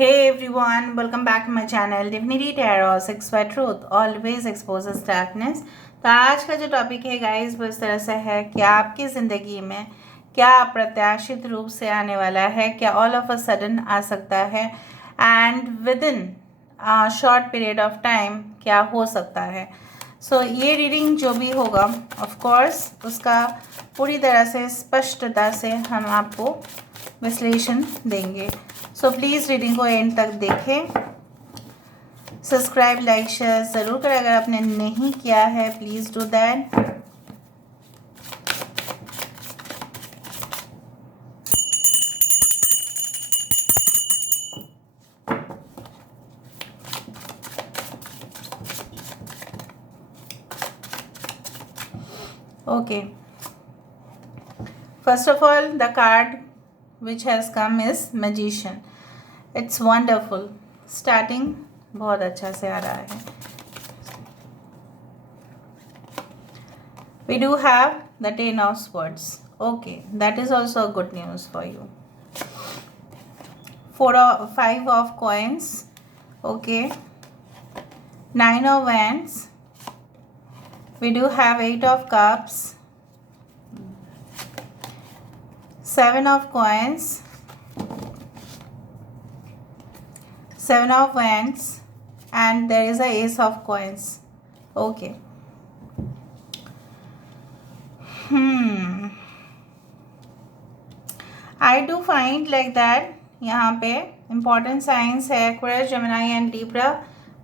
Hey everyone, welcome back to my channel Divinity Tarot 6 by Truth always exposes darkness। तो आज का जो topic है गाइस वो इस तरह से है कि आपकी ज़िंदगी में क्या अप्रत्याशित रूप से आने वाला है, क्या ऑल ऑफ अ सडन आ सकता है and with in short period of time क्या हो सकता है। सो ये रीडिंग जो भी होगा ऑफ कोर्स उसका पूरी तरह से स्पष्टता से हम आपको विश्लेषण देंगे। सो प्लीज़ रीडिंग को एंड तक देखें। सब्सक्राइब लाइक शेयर ज़रूर करें, अगर आपने नहीं किया है please do that. Okay, first of all the card which has come is magician. It's wonderful. Starting बहुत अच्छा से आ रहा है। We do have the 10 of swords. Okay, that is also a good news for you. 5 of coins. Okay. 9 of wands. We do have 8 of cups. 7 of coins, 7 of wands, and there is a ace of coins. Okay. I do find like that यहाँ पे important signs है Aquarius, Gemini and Libra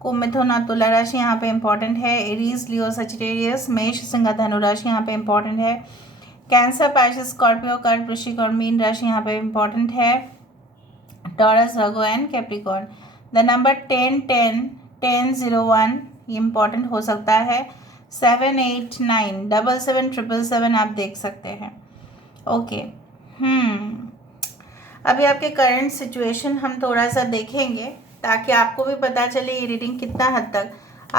को मिथुन और तुला राशि यहाँ पे important है। एरीज, लियो, सजिटेरियस, मेष, सिंह, धनु राशि यहाँ पे important है। कैंसर, पाइसेस, स्कॉर्पियो, कर्क, वृश्चिक और मीन राशि यहाँ पे इम्पॉर्टेंट है। Taurus, Virgo and Capricorn. The number 10 10 10 01 ये इम्पॉर्टेंट हो सकता है। 7 8 9 7 7 7 7 आप देख सकते हैं। ओके, अभी आपके करंट सिचुएशन हम थोड़ा सा देखेंगे ताकि आपको भी पता चले ये रीडिंग कितना हद तक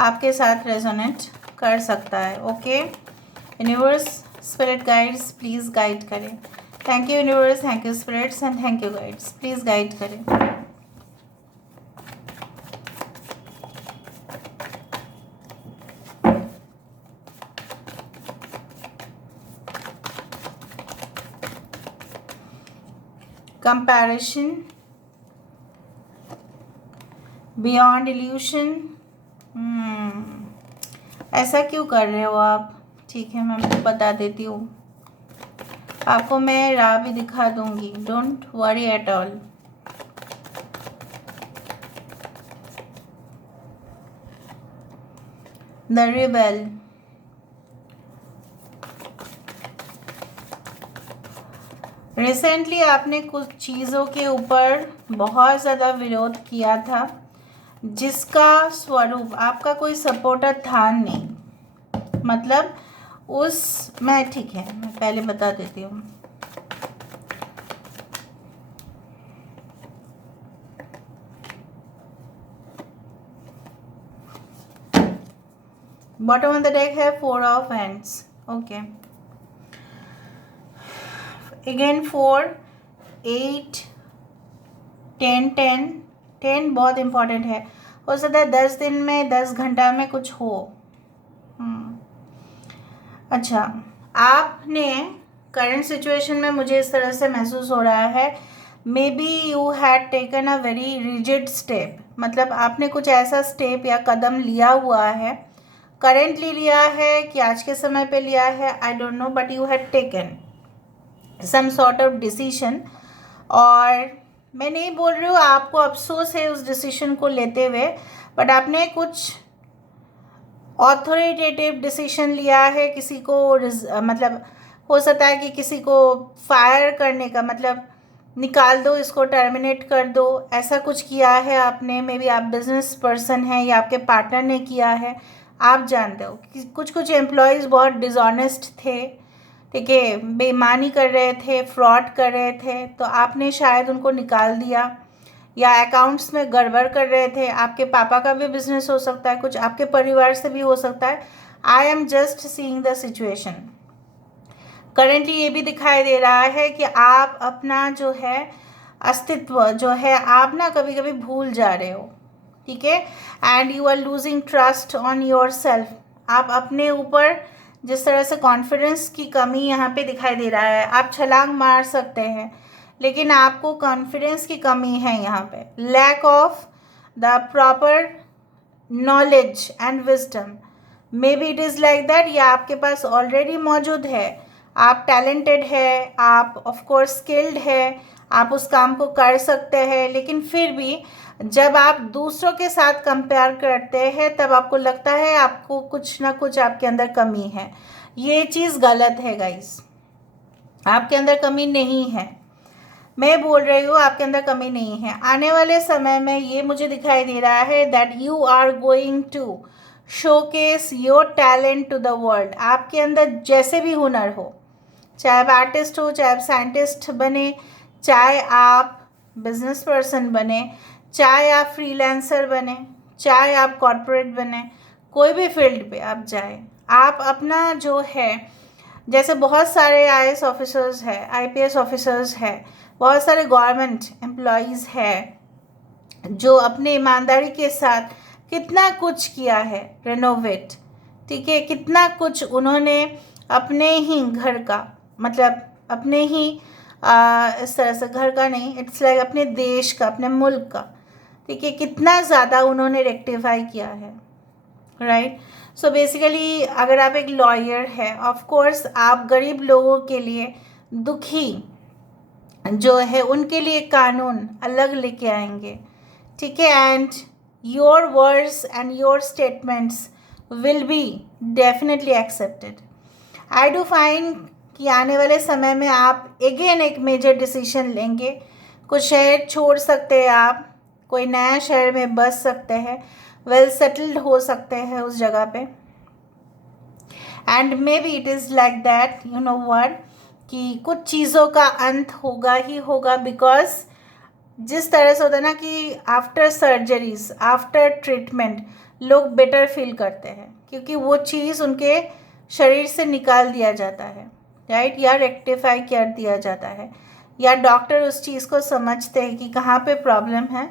आपके साथ रेजोनेट कर सकता है। Okay, universe, spirit guides please guide करें। Thank you universe, thank you spirits and thank you guides, please guide करें। Comparison, beyond illusion. ऐसा क्यों कर रहे हो आप? ठीक है, मैं बता देती हूँ आपको, मैं राह भी दिखा दूंगी, don't worry at all. The rebel, recently आपने कुछ चीज़ों के ऊपर बहुत ज़्यादा विरोध किया था जिसका स्वरूप आपका कोई सपोर्टर था नहीं। मतलब मैं ठीक है, मैं पहले बता देती हूँ। बॉटम ऑफ द डेक है 4 ऑफ हैंड्स। ओके, अगेन 4 8 10 10 10 बहुत इम्पोर्टेंट है। हो सकता है 10 दिन में 10 घंटा में कुछ हो। अच्छा, आपने करंट सिचुएशन में मुझे इस तरह से महसूस हो रहा है, maybe you had taken a very rigid step. मतलब आपने कुछ ऐसा स्टेप या कदम लिया हुआ है, करेंटली लिया है कि आज के समय पे लिया है, I don't know, but you had taken some sort of decision. और मैं नहीं बोल रही हूँ आपको अफसोस है उस डिसीजन को लेते हुए, बट आपने कुछ ऑथोरिटेटिव डिसीजन लिया है। किसी को मतलब हो सकता है कि किसी को फायर करने का, मतलब निकाल दो, इसको टर्मिनेट कर दो, ऐसा कुछ किया है आपने। मे बी आप बिजनेस पर्सन हैं या आपके पार्टनर ने किया है। आप जानते हो कि कुछ एम्प्लॉयज़ बहुत डिसऑनेस्ट थे, ठीक है, बेईमानी कर रहे थे, फ्रॉड कर रहे थे, तो आपने शायद उनको निकाल दिया। या अकाउंट्स में गड़बड़ कर रहे थे, आपके पापा का भी बिजनेस हो सकता है, कुछ आपके परिवार से भी हो सकता है। I am just seeing the situation. Currently ये भी दिखाई दे रहा है कि आप अपना जो है अस्तित्व जो है आप ना कभी कभी भूल जा रहे हो, ठीक है। And you are losing trust on your self. आप अपने ऊपर जिस तरह से कॉन्फिडेंस की कमी यहाँ पे दिखाई दे रहा है, आप छलांग मार सकते हैं लेकिन आपको कॉन्फिडेंस की कमी है यहाँ पे। Lack of the proper knowledge and wisdom, may be it is like that, या आपके पास ऑलरेडी मौजूद है, आप टैलेंटेड है, आप ऑफ कोर्स स्किल्ड है, आप उस काम को कर सकते हैं, लेकिन फिर भी जब आप दूसरों के साथ कंपेयर करते हैं तब आपको लगता है आपको कुछ ना कुछ आपके अंदर कमी है। ये चीज़ गलत है गाइस, आपके अंदर कमी नहीं है। मैं बोल रही हूँ आपके अंदर कमी नहीं है। आने वाले समय में ये मुझे दिखाई दे रहा है that you are going to showcase your talent to the world. आपके अंदर जैसे भी हुनर हो, चाहे आप आर्टिस्ट हो, चाहे आप साइंटिस्ट बने, चाहे आप बिजनेस पर्सन बने, चाहे आप फ्रीलांसर बने, चाहे आप कॉर्पोरेट बने, कोई भी फील्ड पे आप जाए, आप अपना जो है, जैसे बहुत सारे आईएएस ऑफिसर्स है, आईपीएस ऑफिसर्स है, बहुत सारे गवर्नमेंट एम्प्लॉयज़ है जो अपने ईमानदारी के साथ कितना कुछ किया है रेनोवेट, ठीक है, कितना कुछ उन्होंने अपने ही घर का, मतलब अपने ही इस तरह से घर का नहीं, इट्स लाइक अपने देश का, अपने मुल्क का, ठीक है, कितना ज़्यादा उन्होंने रेक्टिफाई किया है, राइट। सो बेसिकली अगर आप एक लॉयर है, ऑफ कोर्स आप गरीब लोगों के लिए, दुखी जो है उनके लिए कानून अलग लेके आएंगे, ठीक है। And your words and your statements will be definitely accepted. I do find कि आने वाले समय में आप अगेन एक मेजर डिसीजन लेंगे। कुछ शहर छोड़ सकते हैं आप, कोई नया शहर में बस सकते हैं, वेल सेटल्ड हो सकते हैं उस जगह पे। And may be it is like that, you know what, कि कुछ चीज़ों का अंत होगा ही होगा, बिकॉज जिस तरह से होता है ना कि आफ्टर सर्जरीज, आफ्टर ट्रीटमेंट लोग बेटर फील करते हैं क्योंकि वो चीज़ उनके शरीर से निकाल दिया जाता है, राइट, या रेक्टिफाई कर दिया जाता है, या डॉक्टर उस चीज़ को समझते हैं कि कहाँ पे प्रॉब्लम है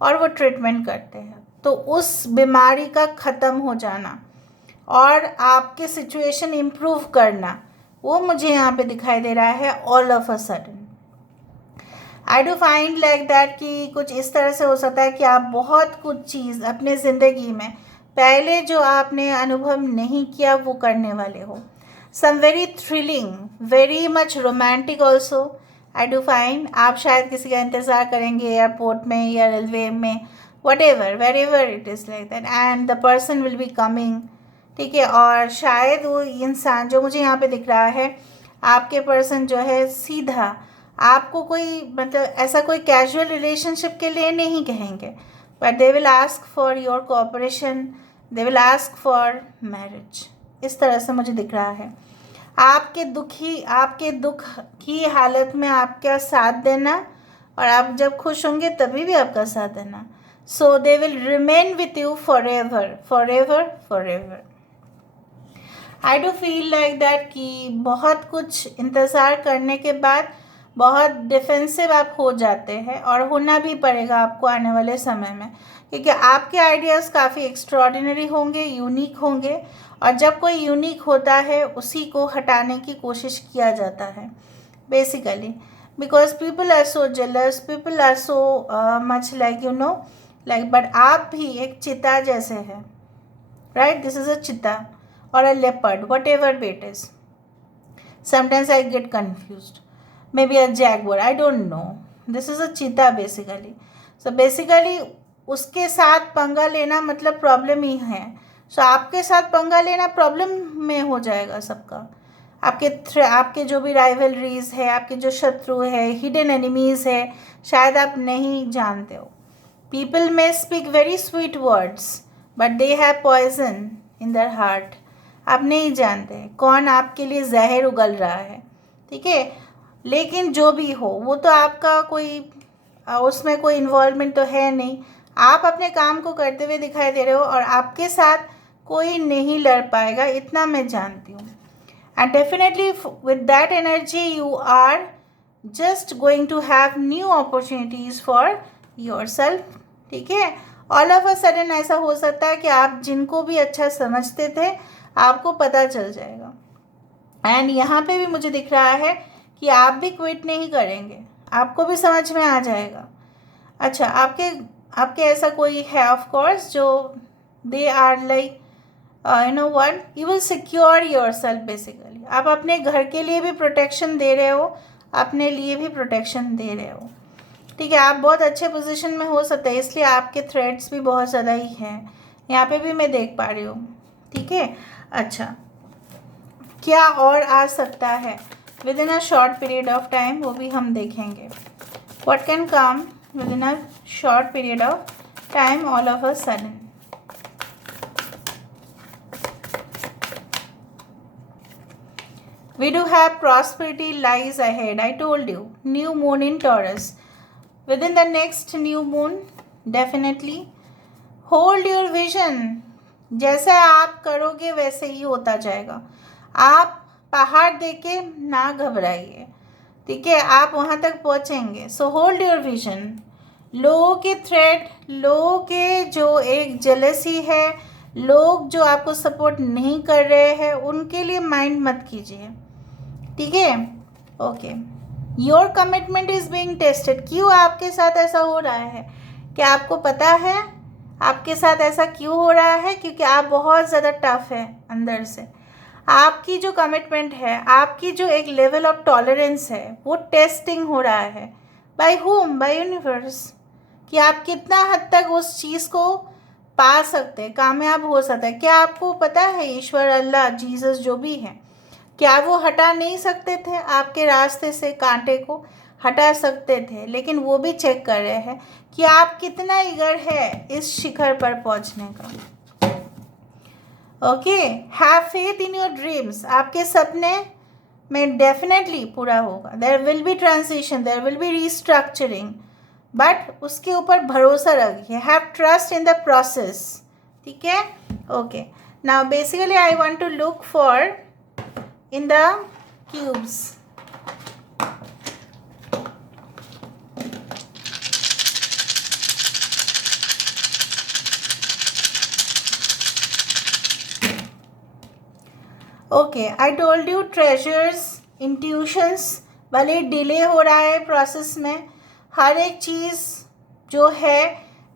और वो ट्रीटमेंट करते हैं। तो उस बीमारी का ख़त्म हो जाना और आपके सिचुएशन इम्प्रूव करना, वो मुझे यहाँ पे दिखाई दे रहा है all of a sudden. I do find like that कि कुछ इस तरह से हो सकता है कि आप बहुत कुछ चीज़ अपने ज़िंदगी में पहले जो आपने अनुभव नहीं किया वो करने वाले हो। Some very thrilling, very much romantic also. I do find आप शायद किसी का इंतज़ार करेंगे एयरपोर्ट में या रेलवे में, whatever, wherever it is like that, and the person will be coming, ठीक है। और शायद वो इंसान जो मुझे यहाँ पे दिख रहा है, आपके पर्सन जो है सीधा आपको कोई, मतलब ऐसा कोई कैजुअल रिलेशनशिप के लिए नहीं कहेंगे, but they will ask for your cooperation, they will ask for marriage. इस तरह से मुझे दिख रहा है। आपके दुख की हालत में आपका साथ देना, और आप जब खुश होंगे तभी भी आपका साथ देना। So they will remain with you forever, forever, forever. I do feel like that कि बहुत कुछ इंतज़ार करने के बाद बहुत डिफेंसिव आप हो जाते हैं, और होना भी पड़ेगा आपको आने वाले समय में, क्योंकि आपके आइडियाज़ काफ़ी एक्स्ट्रॉर्डिनरी होंगे, यूनिक होंगे, और जब कोई यूनिक होता है उसी को हटाने की कोशिश किया जाता है basically, because people are so jealous, people are so much like you know like, but आप भी एक चिता जैसे हैं, राइट, दिस इज़ अ चिता or a leopard, whatever it is. Sometimes I get confused. Maybe a jaguar, I don't know. This is a cheetah basically. So basically उसके साथ पंगा लेना मतलब प्रॉब्लम ही है। सो आपके साथ पंगा लेना प्रॉब्लम में हो जाएगा सबका। आपके जो भी राइवलरीज है, आपके जो शत्रु है, हिडन एनिमीज़ है, शायद आप नहीं जानते हो। People may speak very sweet words but they have poison in their heart. आप नहीं जानते कौन आपके लिए जहर उगल रहा है, ठीक है। लेकिन जो भी हो वो तो आपका कोई उसमें कोई इन्वॉल्वमेंट तो है नहीं, आप अपने काम को करते हुए दिखाई दे रहे हो, और आपके साथ कोई नहीं लड़ पाएगा, इतना मैं जानती हूँ। And definitely with that energy you are just going to have new opportunities for your self, ठीक है। ऑल ऑफ अ सडन ऐसा हो सकता है कि आप जिनको भी अच्छा समझते थे आपको पता चल जाएगा। एंड यहाँ पे भी मुझे दिख रहा है कि आप भी क्विट नहीं करेंगे, आपको भी समझ में आ जाएगा। अच्छा, आपके ऐसा कोई है ऑफ कोर्स जो they are like you know what, you will secure your self basically. आप अपने घर के लिए भी प्रोटेक्शन दे रहे हो, अपने लिए भी प्रोटेक्शन दे रहे हो, ठीक है। आप बहुत अच्छे पोजीशन में हो सकते हैं, इसलिए आपके थ्रेड्स भी बहुत ज़्यादा ही हैं, यहाँ पे भी मैं देख पा रही हूँ, ठीक है। अच्छा, क्या और आ सकता है with in a short period of time, वो भी हम देखेंगे। What can come with in a short period of time all of a sudden. We do have prosperity lies ahead. I told you, new moon in Taurus. Within the next new moon, definitely hold your vision. जैसा आप करोगे वैसे ही होता जाएगा। आप पहाड़ देख के ना घबराइए, ठीक है, आप वहाँ तक पहुँचेंगे। So hold your vision. लोगों के थ्रेट, लोगों के जो एक जेलसी है, लोग जो आपको सपोर्ट नहीं कर रहे हैं, उनके लिए माइंड मत कीजिए, ठीक है। Okay, your commitment is being tested. क्यों आपके साथ ऐसा हो रहा है, क्या आपको पता है आपके साथ ऐसा क्यों हो रहा है? क्योंकि आप बहुत ज़्यादा टफ है अंदर से। आपकी जो कमिटमेंट है, आपकी जो एक लेवल ऑफ टॉलरेंस है, वो टेस्टिंग हो रहा है। By whom? By universe. कि आप कितना हद तक उस चीज़ को पा सकते हैं, कामयाब हो सकता है। क्या आपको पता है ईश्वर, अल्लाह, जीसस जो भी है, क्या वो हटा नहीं सकते थे आपके रास्ते से? कांटे को हटा सकते थे, लेकिन वो भी चेक कर रहे हैं कि आप कितना ईगर है इस शिखर पर पहुंचने का। Okay, have faith in your dreams. आपके सपने में डेफिनेटली पूरा होगा। There will be transition, there will be restructuring, but उसके ऊपर भरोसा रखिए। Have trust in the process, ठीक है। Okay, now basically I want to look for in the cubes. Okay, I told you treasures, intuitions, भले delay हो रहा है प्रोसेस में, हर एक चीज़ जो है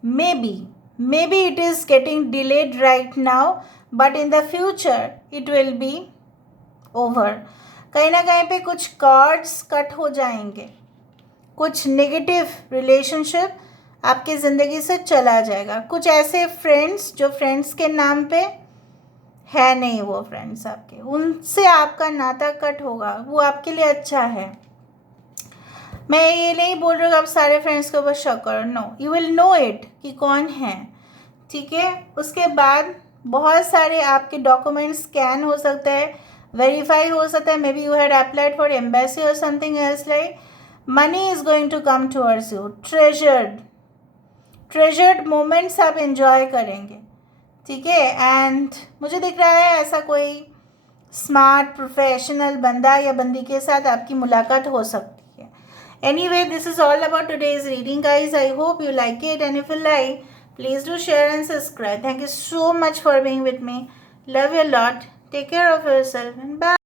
मे be it is getting delayed right now, but in the future it will be over. कहीं ना कहीं पे कुछ कार्ड्स कट हो जाएंगे, कुछ नेगेटिव रिलेशनशिप आपकी ज़िंदगी से चला जाएगा। कुछ ऐसे फ्रेंड्स जो फ्रेंड्स के नाम पे है नहीं, वो फ्रेंड्स आपके, उनसे आपका नाता कट होगा। वो आपके लिए अच्छा है। मैं ये नहीं बोल रही हूँ आप सारे फ्रेंड्स के ऊपर शक करो, no, you will know it कि कौन है, ठीक है। उसके बाद बहुत सारे आपके डॉक्यूमेंट्स स्कैन हो सकते हैं, वेरीफाई हो सकता है। Maybe you had applied for embassy और something else like. Money is going to come towards you. Treasured moments आप एंजॉय करेंगे, ठीक है। एंड मुझे दिख रहा है ऐसा कोई स्मार्ट प्रोफेशनल बंदा या बंदी के साथ आपकी मुलाकात हो सकती है। Anyway, this is all about today's reading guys. I hope you like it, and if you like, please do share and subscribe. Thank you so much for being with me. Love you a lot. Take care of yourself and bye.